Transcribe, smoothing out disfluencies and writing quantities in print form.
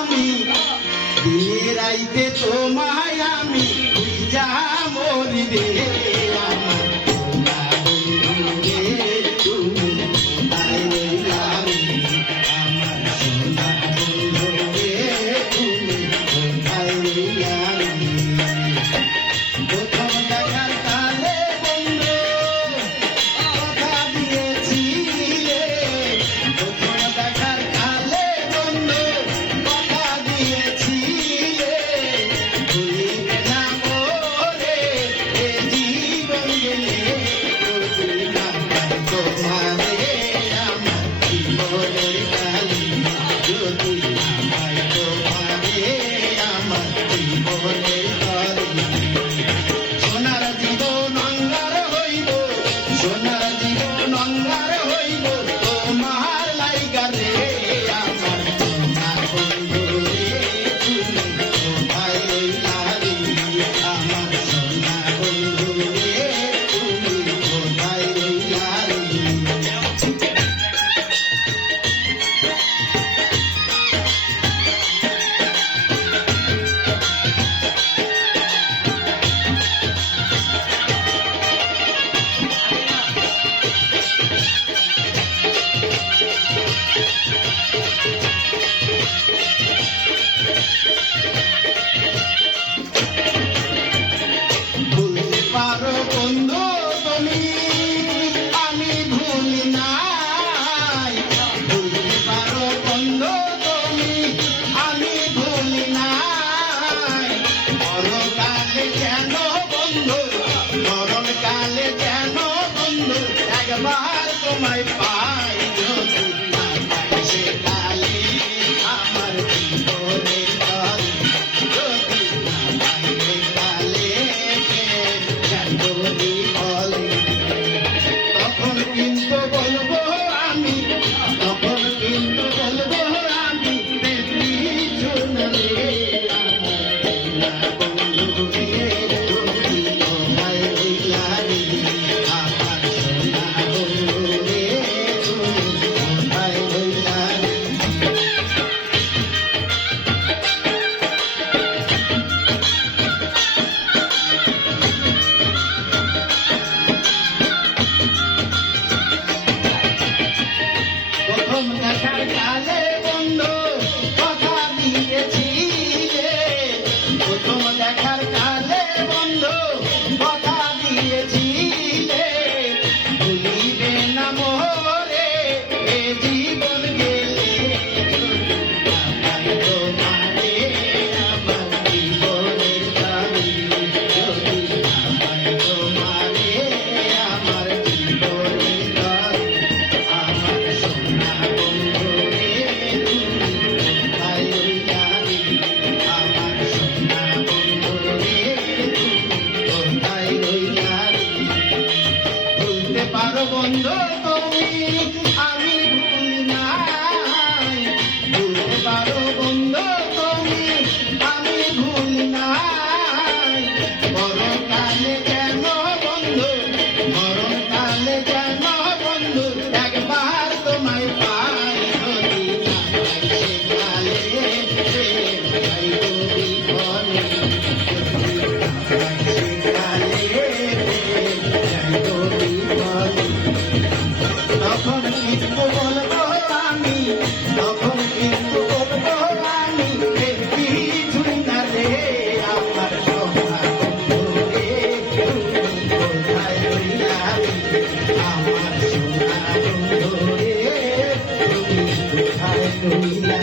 আমি দিনে রাইতে তোমায় আমি যা মরি রে আমার সোনা বন্ধু রে তুমি কোথায় রইলা রে আমার সোনা বন্ধু রে তুমি কোথায় রইলা রে প্রথম দেখার কালে বন্ধু কথা দিয়েছিলে প্রথম দেখার কালে বন্ধু কথা দিয়েছিলে ভুলিবে না মোরে এ জীবন গেলে যদি না পাই তোমারে আমার জীবনের কালি যদি না পাই তোমারে আমার জীবনের কালি সোনার জীবন অঙ্গার হইব সোনার জীবন অঙ্গার হইব তোমার লাইগা রে আমার সোনা বন্ধু রে তুমি কোথায় রইলা রে আমার সোনা বন্ধু রে তুমি কোথায় রইলা রে ভুলতে পারো বন্ধু তুমি আমি ভুলি নাই ভুলতে পারো বন্ধু তুমি আমি ভুলি নাই মরণকালে যেন বন্ধু মরণকালে যেন বন্ধু একবার তোমায় পাই যদি না পাই সে কালে আমার জীবনে কালে যদি না পাই সে কালে যদি বলে তখন কিন্তু বলবো আমি তখন কিন্তু বলবো আমি কিছু না রে আমার বন্ধু রে তুমি কোথায় রইলা রে আমার সোনা বন্ধু রে তুমি কোথায় রইলা রে প্রথম দেখার কালে বন্ধু কথা দিয়েছিলে প্রথম দেখার কালে বন্ধু কথা দিয়েছিলে ভুলিবে না মোরে এ জীবন গেলে যদি না পাই তোমারে আমার জীবনের কালি যদি না পাই তোমারে আমার জীবনের কালি আমার সোনা বন্ধু রে তুমি কোথায় রইলা রে আমার সোনা বন্ধু রে তুমি কোথায় রইলা রে ভুলতে পারো বন্ধু তুমি আমি ভুলি নাই ভুলতে পারো বন্ধু তুমি আমি ভুলি নাই মরণকালে যেন বন্ধু মরণকালে যেন বন্ধু একবার তোমায় পাই যদি না পাই সে কালে প্রেম চাইব বিফলে যদি না পাই সে কালে প্রেম চাইব বিফলে তখন কিন্তু বলবো আমি তখন কিন্তু বলবো আমি কিছুই না রে আমার সোনা বন্ধু রে তুমি কোথায় রইলা রে আমার সোনা বন্ধু রে তুমি কোথায় রইলা